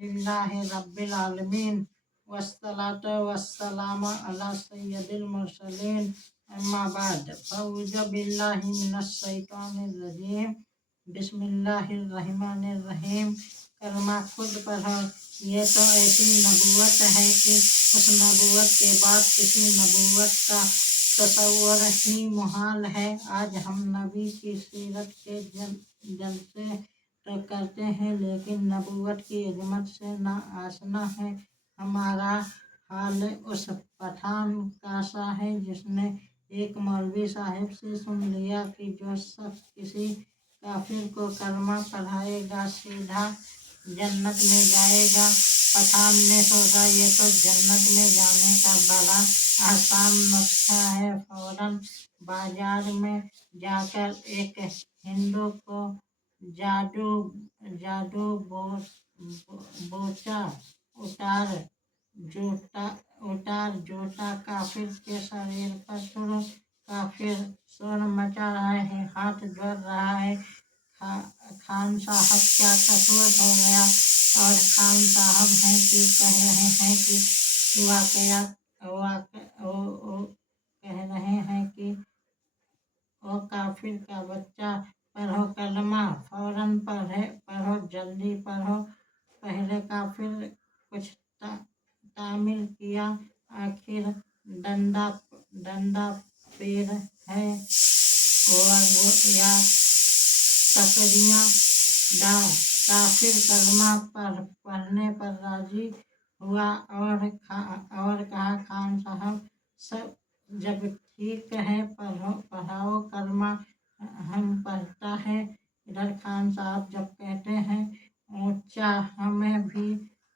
लिल्लाहि रब्बिल आलमीन वस्सलातु वस्सलामु अला सय्यदिल मुरसलीन अम्मा बाद फ़अऊज़ु बिल्लाहि मिनश शैतानिर रजीम बिस्मिल्लाहिर रहमानिर रहीम। कलमा खुद पढ़ो। ये तो ऐसी नबूवत है कि उस नबूवत के बाद किसी नबूवत का तसव्वुर ही मुहाल है। आज हम नबी की सीरत के जलसे तो करते हैं, लेकिन नबूवत की अजमत से ना आशना है। हमारा हाल उस पठान का सा है जिसने एक मौलवी साहब से सुन लिया कि जो शख्स किसी काफिर को कलमा पढ़ाएगा सीधा जन्नत में जाएगा। पठान ने सोचा ये तो जन्नत में जाने का बड़ा आसान नुस्खा है। फौरन बाजार में जाकर एक हिंदू को जादू बोचा उतार जोता काफिर के शरीर पर तुरंत। काफिर शोर मचा रहा है, हाथ जोड़ रहा है। खान साहब क्या कसूर हो गया? और खान साहब हैं कि कह रहे हैं कि ओ काफिर का बच्चा पढ़ो कलमा, फौरन पढ़ो, जल्दी पढ़ो। पहले काफिर कुछ तामील किया, आखिर डंडा पेड़ है या तकरियां डाल। काफिर कलमा पढ़ने पर राजी हुआ और कहा खान साहब सब जब ठीक है पढ़ाओ कलमा, हम पढ़ता है। इधर खान साहब जब कहते हैं ऊंचा हमें भी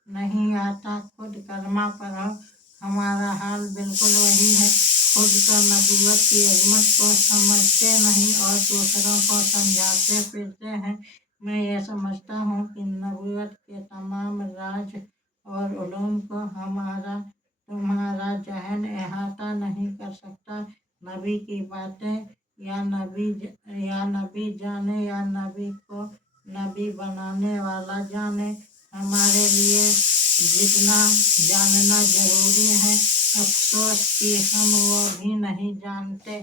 नहीं आता, खुद कलमा पढ़ो। हमारा हाल बिल्कुल वही है। खुद तो नबूवत की अजमत को समझते नहीं और दूसरों को समझाते फिरते हैं। मैं ये समझता हूँ कि नबूवत के तमाम राज और उलूम को तुम्हारा जहन अहाता नहीं कर सकता। नबी की बातें या नबी जाने या नबी को नबी बनाने वाला जाने। हमारे लिए जितना जानना जरूरी है, अफसोस कि हम वो भी नहीं जानते।